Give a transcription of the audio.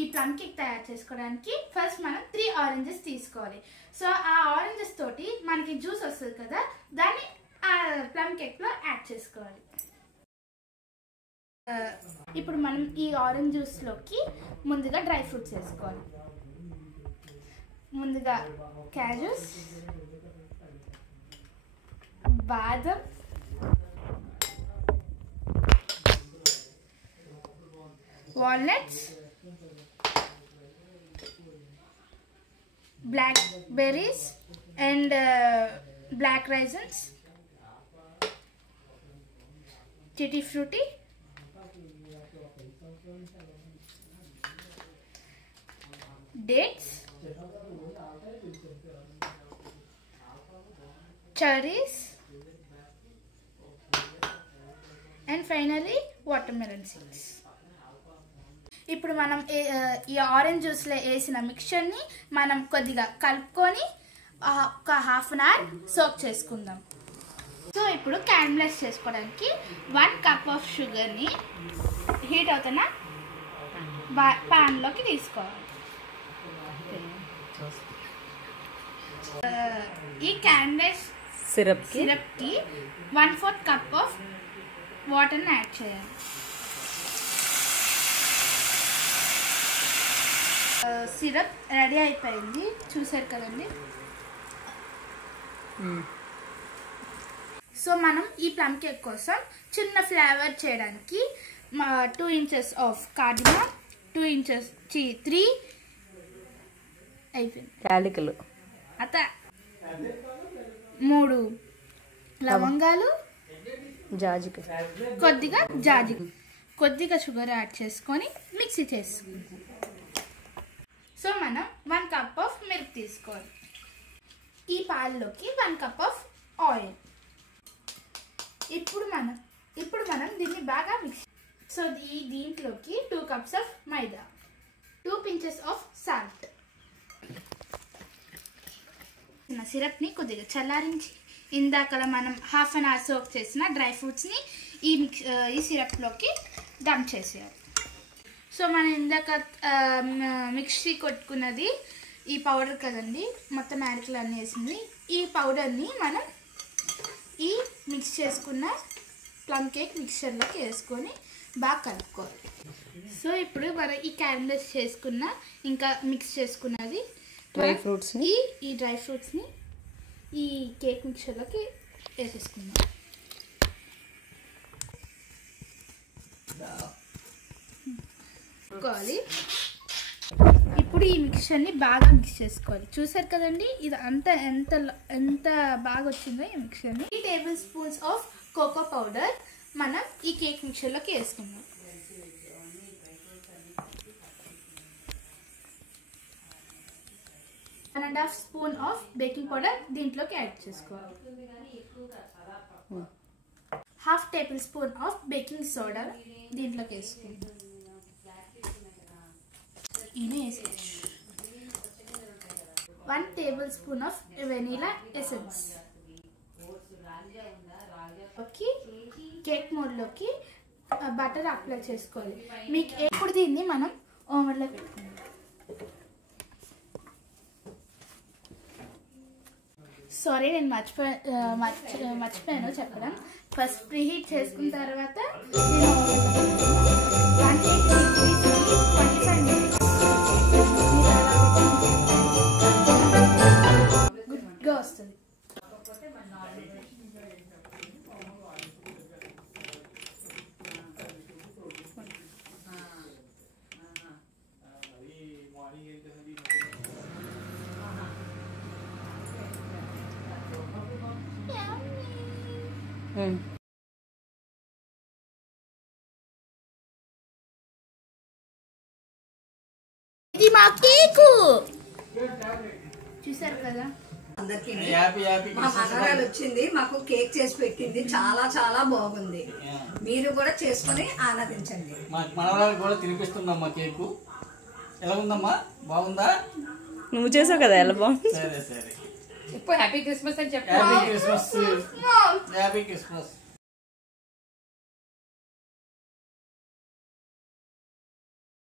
ఈ plum cake తయారు చేసుకోవడానికి ఫస్ట్ మనం 3 ఆరెంజెస్ తీసుకోవాలి. సో ఆ ఆరెంజెస్ తోటి మనకి జ్యూస్ వస్తుంది కదా, దాన్ని ఆ ప్లమ్ కేక్లో యాడ్ చేసుకోవాలి. ఇప్పుడు మనం ఈ ఆరెంజ్ జ్యూస్లోకి ముందుగా డ్రై ఫ్రూట్స్ వేసుకోవాలి. ముందుగా క్యాజూస్, బాదం, walnuts, blackberries and black raisins, tutti frutti, dates, cherries and finally watermelon seeds. ఇప్పుడు మనం ఈ ఆరెంజ్ జ్యూస్లో వేసిన మిక్చర్ని మనం కొద్దిగా కలుపుకొని ఒక హాఫ్ అన్ అవర్ సోక్ చేసుకుందాం. సో ఇప్పుడు క్యారమలైజ్ చేసుకోవడానికి 1 కప్ ఆఫ్ షుగర్ని హీట్ అవుతున్న ప్యాన్లోకి తీసుకోవాలి. ఈ క్యారమలైజ్ సిరప్కి 1/4 కప్ ఆఫ్ వాటర్ని యాడ్ చేయాలి. సిరప్ రెడీ అయిపోయింది, చూసారు కదండి. సో మనం ఈ ప్లమ్ కేక్ కోసం చిన్న ఫ్లేవర్ చేయడానికి 2 inches ఆఫ్ కార్డమమ్, 2 inches 3 అయిపోయింది యాలకులు, 3 లవంగాలు, జాజికాయ, కొద్దిగా షుగర్ యాడ్ చేసుకొని మిక్సీ చేసుకుంటాం. సో మనం 1 కప్ ఆఫ్ మిల్క్ తీసుకోవాలి. ఈ పాలలోకి 1 కప్ ఆఫ్ ఆయిల్. ఇప్పుడు మనం దీన్ని బాగా మిక్స్. సో దీంట్లోకి 2 cups of maida, 2 pinches of salt. సిరప్ని కొద్దిగా చల్లారించి ఇందాక మనం హాఫ్ అన్ అవర్ సోక్ చేసిన డ్రై ఫ్రూట్స్ని ఈ సిరప్లోకి డంప్ చేసేయాలి. సో మనం ఇందాక మిక్సీ కొట్టుకున్నది ఈ పౌడర్ కదండి, మొత్తం యాలకులు అన్నీ వేసింది. ఈ పౌడర్ని మనం ఈ మిక్స్ చేసుకున్న ప్లమ్ కేక్ మిక్చర్లోకి వేసుకొని బాగా కలుపుకోవాలి. సో ఇప్పుడు మనం ఈ క్యారమలైజ్ చేసుకున్న ఇంకా మిక్స్ చేసుకున్నది ఈ డ్రై ఫ్రూట్స్ని ఈ కేక్ మిక్చర్లోకి వేసేసుకుందాం. ఇప్పుడు ఈ మిక్చర్ని బాగా మిక్స్ చేసుకోవాలి. చూసారు కదండి, ఇది ఎంత బాగా వచ్చిందో ఈ మిక్చర్ని. 3 tablespoons ఆఫ్ కోకో పౌడర్ మనం ఈ కేక్ మిక్చర్లోకి వేసుకుందాం. 1.5 స్పూన్ ఆఫ్ బేకింగ్ పౌడర్ దీంట్లోకి యాడ్ చేసుకోవాలి. 1/2 tablespoon ఆఫ్ బేకింగ్ సోడా దీంట్లోకి వేసుకుందాం. 1 tablespoon of vanilla essence. Cake మోడ్లోకి బటర్ అప్లై చేసుకోవాలి. మీకు ఎప్పుడు దీన్ని మనం ఓవెన్లో పెట్టుకుందాం. సారీ, నేను మర్చిపోయాను చెప్పడం. ఫస్ట్ ప్రీహీట్ చేసుకున్న తర్వాత గుడ్గా వస్తుంది. ఇది మా కేకు చూసారు కదా. అందరికి మా మనవరాలు వచ్చింది, మాకు కేక్ చేసి పెట్టింది, చాలా చాలా బాగుంది. మీరు కూడా చేసుకుని ఆనందించండి. మనవరాలు కూడా తినిపిస్తున్నామ్మా కేకు. ఎలా ఉందమ్మా, బాగుందా? నువ్వు చేసావు కదా, ఎలా బాగుంది. సరే సరే, ఇప్పుడు హ్యాపీ క్రిస్మస్ అని చెప్పు. Happy Christmas, happy Christmas.